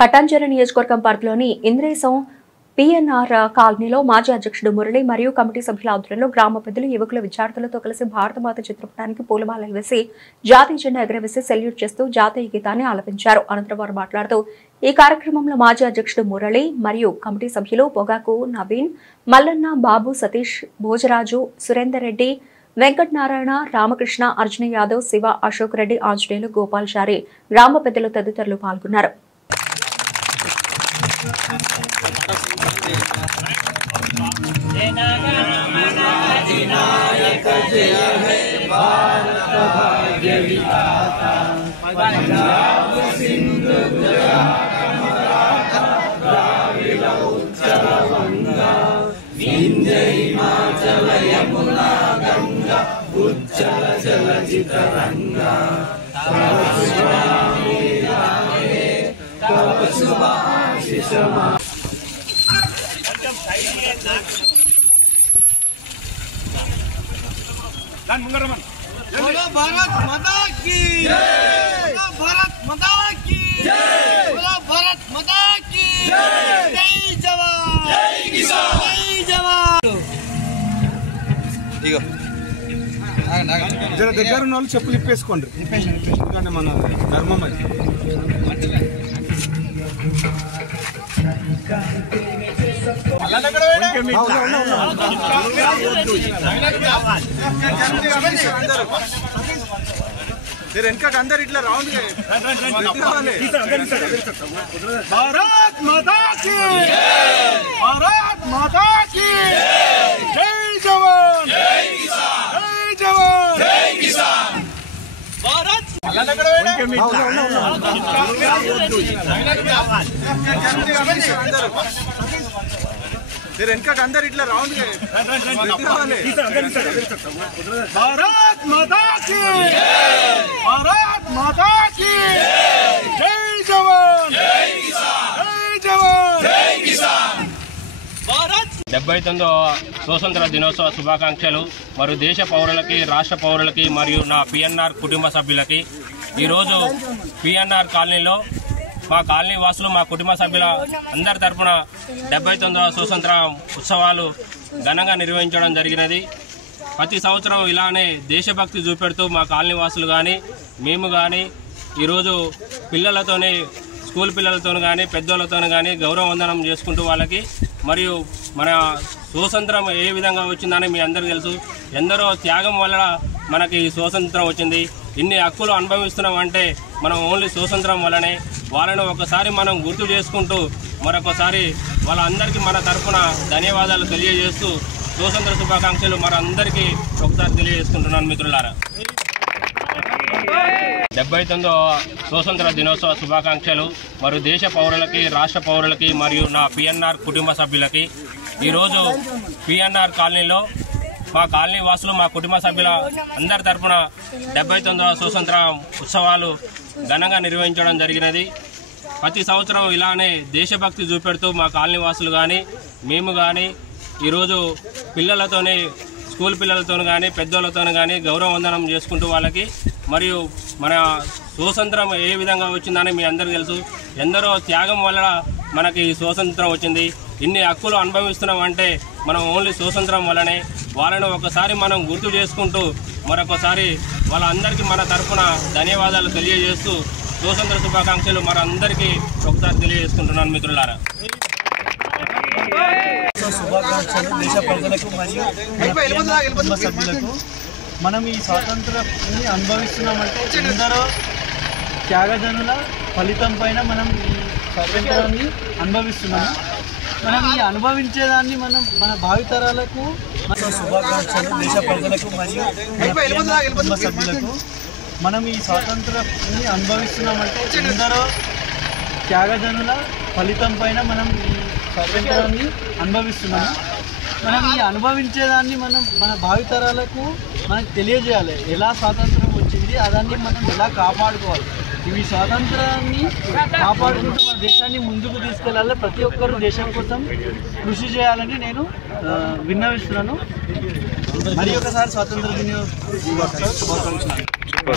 పటాన్చెరు నియోజకవర్గం పరిధిలోని ఇంద్రేశం పిఎన్ఆర్ కాలనీలో మాజీ అధ్యక్షుడు మురళి మరియు కమిటీ సభ్యుల ఆధ్వర్యంలో గ్రామ పెద్దలు యువకుల విద్యార్థులతో కలిసి భారతమాత చిత్రపటానికి పూలమాలలు వేసి జాతీయ జెండా ఎగరవేసి సెల్యూట్ చేస్తూ జాతీయ గీతాన్ని ఆలపించారు. అనంతరం వారు మాట్లాడుతూ ఈ కార్యక్రమంలో మాజీ అధ్యక్షుడు మురళి మరియు కమిటీ సభ్యులు పొగాకు నవీన్, మల్లన్న, బాబు, సతీష్, భోజరాజు, సురేందర్ రెడ్డి, వెంకటనారాయణ, రామకృష్ణ, అర్జున యాదవ్, శివ, అశోక్ రెడ్డి, ఆంజనేయులు, గోపాల్చారి, గ్రామ పెద్దలు తదితరులు పాల్గొన్నారు. भारत माता की जय, भारत माता की जय, भारत माता की जय, जय जवान, जय किसान, जय जवान। जरा దగ్గర ఉన్న వాళ్ళు చెప్పులు ఇప్పేసుకోండి. ఎందుకంటే మన ధర్మం అది. अंदर इट्ला राउंड भारत माता की भारत माता की जय जवान जय जवान जय किसान भारत अंदर इट्ला राउंड भारत माता की भारत माता की जय जवान जय जवान जय किसान भारत 79వ స్వాతంత్ర దినోత్సవ శుభాకాంక్షలు మరియు దేశ పౌరులకి, రాష్ట్ర పౌరులకి మరియు నా పిఎన్ఆర్ కుటుంబ సభ్యులకి. ఈరోజు పిఎన్ఆర్ కాలనీలో మా కాలనీ వాసులు, మా కుటుంబ సభ్యుల అందరి తరఫున 79వ స్వాతంత్ర ఉత్సవాలు ఘనంగా నిర్వహించడం జరిగినది. ప్రతి సంవత్సరం ఇలానే దేశభక్తి చూపెడుతూ మా కాలనీ వాసులు కానీ, మేము కానీ ఈరోజు పిల్లలతోనే, స్కూల్ పిల్లలతో కానీ, పెద్దోళ్ళతో కానీ గౌరవ వందనం చేసుకుంటూ వాళ్ళకి, మరియు మన స్వాతంత్రం ఏ విధంగా వచ్చిందని మీ అందరికీ తెలుసు. ఎందరో త్యాగం వల్ల మనకి స్వాతంత్రం వచ్చింది. ఇన్ని హక్కులు అనుభవిస్తున్నాం అంటే మనం ఓన్లీ స్వాతంత్రం వల్లనే. వాళ్ళను ఒకసారి మనం గుర్తు చేసుకుంటూ మరొకసారి వాళ్ళందరికీ మన తరఫున ధన్యవాదాలు తెలియజేస్తూ స్వాతంత్ర శుభాకాంక్షలు మనందరికీ ఒకసారి తెలియజేసుకుంటున్నాను మిత్రులారా. 79వ స్వాతంత్ర దినోత్సవ శుభాకాంక్షలు మరియు దేశ పౌరులకి, రాష్ట్ర పౌరులకి మరియు నా పిఎన్ఆర్ కుటుంబ సభ్యులకి. ఈరోజు పిఎన్ఆర్ కాలనీలో మా కాలనీ వాసులు, మా కుటుంబ సభ్యుల అందరి తరఫున 79వ స్వాతంత్ర ఉత్సవాలు ఘనంగా నిర్వహించడం జరిగినది. ప్రతి సంవత్సరం ఇలానే దేశభక్తి చూపెడుతూ మా కాలనీ వాసులు కానీ, మేము కానీ ఈరోజు పిల్లలతోనే, స్కూల్ పిల్లలతో కానీ, పెద్దోళ్ళతో కానీ గౌరవ వందనం చేసుకుంటూ వాళ్ళకి, మరియు మన స్వాతంత్రం ఏ విధంగా వచ్చిందని మీ అందరికీ తెలుసు. ఎందరో త్యాగం వల్ల మనకి స్వాతంత్రం వచ్చింది. ఇన్ని హక్కులు అనుభవిస్తున్నాం అంటే మనం ఓన్లీ స్వాతంత్రం వల్లనే. వాళ్ళను ఒకసారి మనం గుర్తు చేసుకుంటూ మరొకసారి వాళ్ళందరికీ మన తరఫున ధన్యవాదాలు తెలియజేస్తూ స్వాతంత్ర శుభాకాంక్షలు మనందరికీ ఒకసారి తెలియజేసుకుంటున్నాను మిత్రులారా. శుభాకాంక్షలు దేశ ప్రజలకు మరియు కుటుంబ సభ్యులకు. మనం ఈ స్వాతంత్రాన్ని అనుభవిస్తున్నామంటే ఎందరో త్యాగజనుల ఫలితం పైన మనం ఈ స్వాతంత్రాన్ని అనుభవిస్తున్నాము. మనం ఈ అనుభవించేదాన్ని మన భావితరాలకు శుభాకాంక్షలు దేశ ప్రజలకు మరియు కుటుంబ సభ్యులకు. మనం ఈ స్వాతంత్రాన్ని అనుభవిస్తున్నామంటే ఎందరో త్యాగజనుల ఫలితం పైన మనం ఈ స్వాతంత్రాన్ని అనుభవిస్తున్నాము. మనం ఈ అనుభవించేదాన్ని మన భావితరాలకు మనకు తెలియజేయాలి. ఎలా స్వాతంత్రం వచ్చింది, అదాన్ని మనం ఎలా కాపాడుకోవాలి. ఇవి స్వాతంత్రాన్ని కాపాడుకుంటూ మన దేశాన్ని ముందుకు తీసుకెళ్లాలి. ప్రతి ఒక్కరూ దేశం కోసం కృషి చేయాలని నేను విన్నవిస్తున్నాను. మరి ఒకసారి స్వాతంత్ర దినోత్సవ శుభాకాంక్షలు.